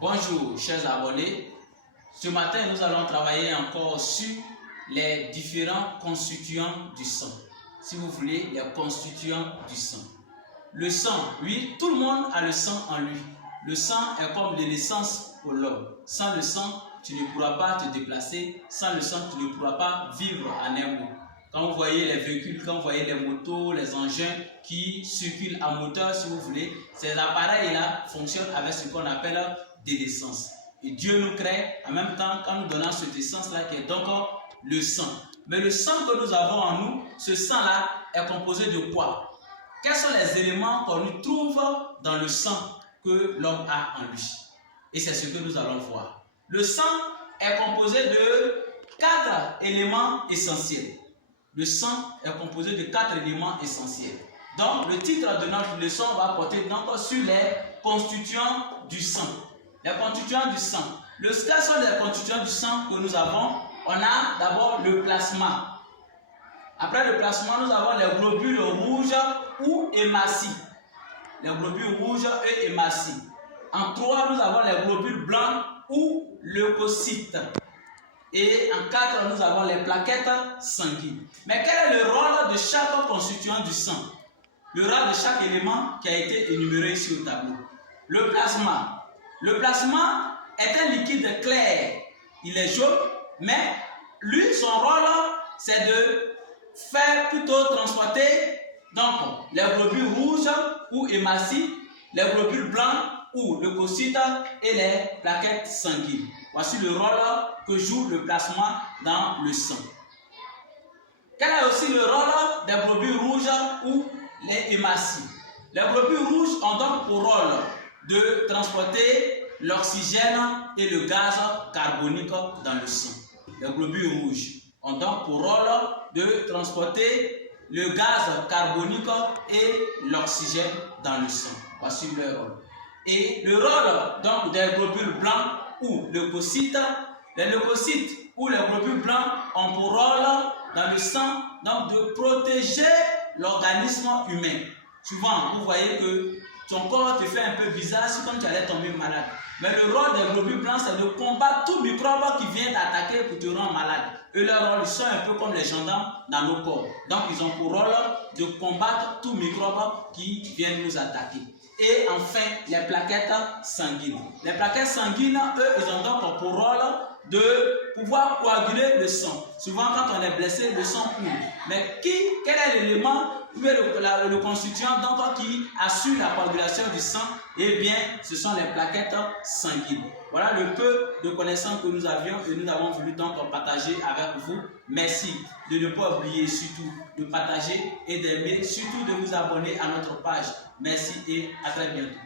Bonjour chers abonnés, ce matin nous allons travailler encore sur les différents constituants du sang. Si vous voulez, les constituants du sang. Le sang, oui, tout le monde a le sang en lui. Le sang est comme de l'essence pour l'homme. Sans le sang, tu ne pourras pas te déplacer. Sans le sang, tu ne pourras pas vivre en un mot. Quand vous voyez les véhicules, quand vous voyez les motos, les engins qui circulent à moteur, si vous voulez, ces appareils-là fonctionnent avec ce qu'on appelle de l'essence. Et Dieu nous crée en même temps quand nous donnons cette essence-là qui est donc le sang. Mais le sang que nous avons en nous, ce sang-là est composé de quoi? Quels sont les éléments qu'on y trouve dans le sang que l'homme a en lui? Et c'est ce que nous allons voir. Le sang est composé de 4 éléments essentiels. Le sang est composé de 4 éléments essentiels. Donc, le titre de notre leçon va porter donc sur les constituants du sang. Les constituants du sang. Quels sont les constituants du sang que nous avons? On a d'abord le plasma. Après le plasma, nous avons les globules rouges ou hématies. Les globules rouges et hématies. En 3, nous avons les globules blancs ou leucocytes. Et en 4, nous avons les plaquettes sanguines. Mais quel est le rôle de chaque constituant du sang? Le rôle de chaque élément qui a été énuméré ici au tableau. Le plasma. Le plasma est un liquide clair. Il est jaune, mais lui, son rôle, c'est de faire plutôt transporter donc, les globules rouges ou hématies, les globules blancs ou leucocytes et les plaquettes sanguines. Voici le rôle que joue le plasma dans le sang. Quel est aussi le rôle des globules rouges ou les hématies? Les globules rouges ont donc pour rôle de transporter l'oxygène et le gaz carbonique dans le sang. Les globules rouges ont donc pour rôle de transporter le gaz carbonique et l'oxygène dans le sang. Voici leur rôle. Et le rôle donc des globules blancs ou leucocytes, les leucocytes ou les globules blancs ont pour rôle dans le sang donc de protéger l'organisme humain. Souvent, vous voyez que ton corps te fait un peu bizarre, c'est comme tu allais tomber malade. Mais le rôle des globules blancs, c'est de combattre tout microbe qui vient t'attaquer pour te rendre malade. Et leur rôle, ils sont un peu comme les gendarmes dans nos corps. Donc, ils ont pour rôle de combattre tout microbe qui vient nous attaquer. Et enfin, les plaquettes sanguines. Les plaquettes sanguines, eux, ils ont donc pour rôle de pouvoir coaguler le sang. Souvent, quand on est blessé, le sang coule. Mais quel est l'élément, le constituant donc, qui assure la coagulation du sang? Eh bien, ce sont les plaquettes sanguines. Voilà le peu de connaissances que nous avions et nous avons voulu donc partager avec vous. Merci de ne pas oublier surtout de partager et d'aimer, surtout de vous abonner à notre page. Merci et à très bientôt.